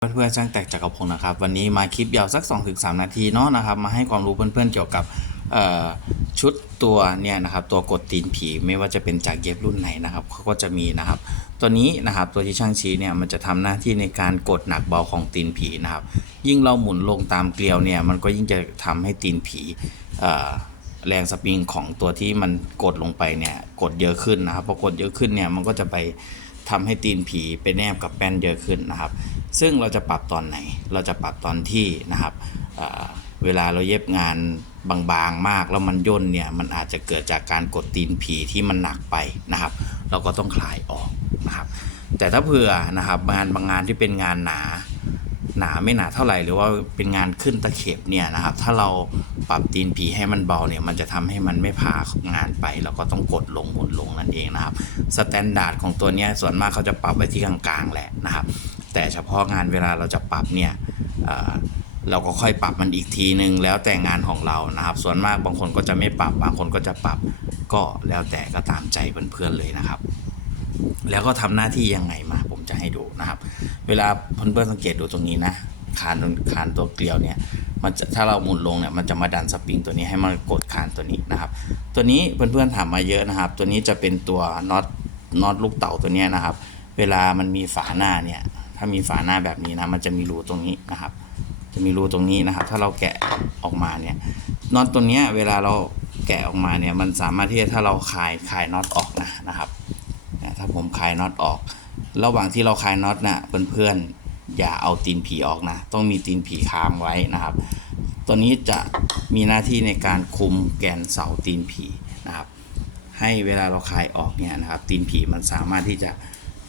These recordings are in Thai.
เพื่อนๆช่างแตกจักรพงศ์นะครับ วันนี้มาคลิปยาวสัก 2-3 นาทีเนาะนะครับ มาให้ความรู้เพื่อนๆเกี่ยวกับชุดตัวเนี่ยนะครับตัวกดตีนผีไม่ว่าจะเป็นจากเย็บรุ่นไหนนะครับเขาก็จะมีนะครับ ตัวนี้นะครับตัวที่ช่างชี้เนี่ยมันจะทำหน้าที่ในการกดหนักเบาของตีนผีนะครับ ยิ่งเราหมุนลงตามเกลียวเนี่ยมันก็ยิ่งจะทำให้ตีนผีแรงสปริงของตัวที่มันกดลงไปเนี่ยกดเยอะขึ้นนะครับพอกดเยอะขึ้นเนี่ยมันก็จะไปทำให้ตีนผีไปแนบกับแป้นเยอะขึ้นนะครับ ซึ่งเราจะปรับตอนไหน เราจะปรับตอนที่นะครับเเวลาเราเย็บงานบางๆมากแล้วมันย่นเนี่ยมันอาจจะเกิดจากการกดตีนผีที่มันหนักไปนะครับ เราก็ต้องคลายออกนะครับ แต่ถ้าเผื่อนะครับงานบางงานที่เป็นงานหนาหนาไม่หนาเท่าไหร่หรือว่าเป็นงานขึ้นตะเข็บเนี่ยนะครับ ถ้าเราปรับตีนผีให้มันเบาเนี่ยมันจะทำให้มันไม่พางานไปเราก็ต้องกดลงหมุนลงนั่นเองนะครับสแตนดาร์ดของตัวนี้ส่วนมากเขาจะปรับไว้ที่กลางๆแหละนะครับ แต่เฉพาะงานเวลาเราจะปรับเนี่ยเเราก็ค่อยปรับมันอีกทีนึง แล้วแต่งานของเรานะครับ ส่วนมากบางคนก็จะไม่ปรับบางคนก็จะปรับก็แล้วแต่ก็ตามใจเพื่อนๆเลยนะครับ แล้วก็ทำหน้าที่ยังไงมาผมจะให้ดูนะครับ เวลาเพื่อนๆสังเกตดูตรงนี้นะคานคานตัวเกลียวเนี่ยมันจะถ้าเราหมุนลงเนี่ยมันจะมาดันสปริงตัวนี้ให้มันกดคานตัวนี้นะครับ ตัวนี้เพื่อนๆถามมาเยอะนะครับ ตัวนี้จะเป็นตัวน็อตน็อตลูกเต่าตัวนี้นะครับ เวลามันมีฝาหน้าเนี่ย ถ้ามีฝาหน้าแบบนี้นะมันจะมีรูตรงนี้นะครับ จะมีรูตรงนี้นะครับ ถ้าเราแกะออกมาเนี่ยน็อตตัวเนี้ยเวลาเราแกะออกมาเนี่ยมันสามารถที่จะถ้าเราคลายคลายน็อตออกนะนะครับถ้าผมคลายน็อตออก ระหว่างที่เราคลายน็อตนะ่ะเพื่อนๆอย่าเอาตีนผีออกนะ ต้องมีตีนผีค้างไว้นะครับ ตัวนี้จะมีหน้าที่ในการคุมแกนเสาตีนผีนะครับ ให้เวลาเราคลายออกเนี่ยนะครับ ตีนผีมันสามารถที่จะ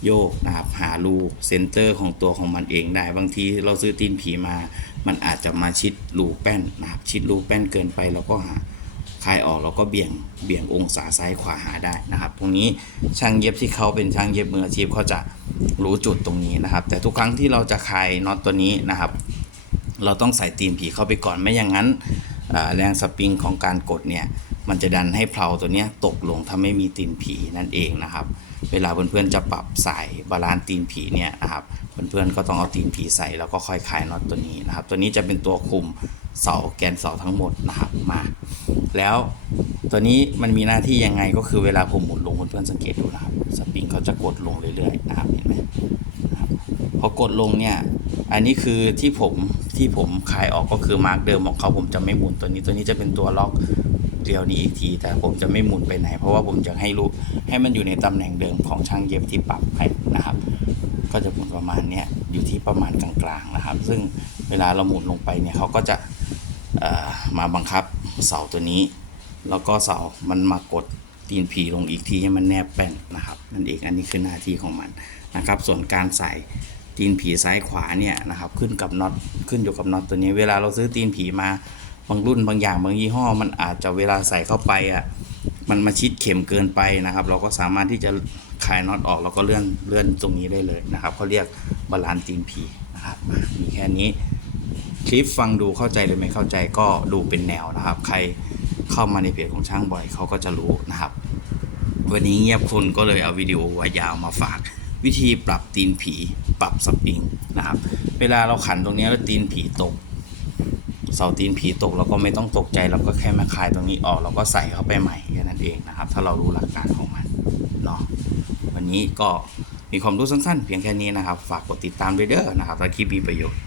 โยกนะครับหารูเซนเตอร์ของตัวของมันเองได้บางทีเราซื้อตีนผีมา มันอาจจะมาชิดรูแป้นนะครับชิดรูแป้นเกินไปเราก็หาคลายออกเราก็เบี่ยงเบี่ยงองศาซ้ายขวาหาได้นะครับตรงนี้ช่างเย็บที่เขาเป็นช่างเย็บมืออาชีพเขาจะรู้จุดตรงนี้นะครับ แต่ทุกครั้งที่เราจะคลายน็อตตัวนี้นะครับ เราต้องใส่ตีนผีเข้าไปก่อนไม่อย่างนั้นแรงสปริงของการกดเนี่ย มันจะดันให้เพลาตัวเนี้ยตกลงถ้าไม่มีตีนผีนั่นเองนะครับ เวลาเพื่อนๆจะปรับสายบาลานซ์ตีนผีเนี่ยนะครับเพื่อนๆก็ต้องเอาตีนผีใส่แล้วก็ค่อยคลายน็อตตัวนี้นะครับ ตัวนี้จะเป็นตัวคุมเสาแกนเสาทั้งหมดนะครับมา แล้วตัวนี้มันมีหน้าที่ยังไงก็คือเวลาผมหมุนลงเพื่อนๆสังเกตดูนะครับสปริงเขาจะกดลงเรื่อยๆนะครับเห็นไหมนะครับพอกดลงเนี่ย อันนี้คือที่ผมที่ผมคลายออกก็คือมาร์กเดิมของเขาผมจะไม่หมุนตัวนี้ ตัวนี้จะเป็นตัวล็อก เกลียวนี้อีกที แต่ผมจะไม่หมุนไปไหน เพราะว่าผมจะให้รู้ให้มันอยู่ในตำแหน่งเดิมของช่างเย็บที่ปรับให้นะครับ ก็จะหมุนประมาณเนี้ยอยู่ที่ประมาณกลางๆนะครับ ซึ่งเวลาเราหมุนลงไปเนี่ยเขาก็จะมาบังคับเสาตัวนี้ แล้วก็เสามันมากดตีนผีลงอีกทีให้มันแนบแป้นนะครับนั่นเองอันนี้คือหน้าที่ของมันนะครับ ส่วนการใส่ตีนผีซ้ายขวาเนี่ยนะครับขึ้นกับน็อตขึ้นอยู่กับน็อตตัวนี้ เวลาเราซื้อตีนผีมา บางรุ่นบางอย่างบางยี่ห้อ มันอาจจะเวลาใส่เข้าไปอะมันมาชิดเข็มเกินไปนะครับ เราก็สามารถที่จะคลายน็อตออกแล้วก็เลื่อนเลื่อนตรงนี้ได้เลยนะครับเขาเรียกบาลานซ์ตีนผีนะครับมีแค่นี้คลิปฟังดูเข้าใจหรือไม่เข้าใจก็ดูเป็นแนวนะครับ ใครเข้ามาในเพจของช่างบ่อยเขาก็จะรู้นะครับ วันนี้เงียบคนก็เลยเอาวิดีโอว้ยาวมาฝาก วิธีปรับตีนผี ปรับสปริงนะครับ เวลาเราขันตรงนี้แล้วตีนผีตก เสาตีนผีตกเราก็ไม่ต้องตกใจเราก็แค่มาคลายตรงนี้ออกเราก็ใส่เข้าไปใหม่แค่นั้นเองนะครับ ถ้าเรารู้หลักการของมันเนาะวันนี้ก็มีความรู้สั้นๆ เพียงแค่นี้นะครับ ฝากกดติดตามด้วยเด้อนะครับถ้าคลิปมีประโยชน์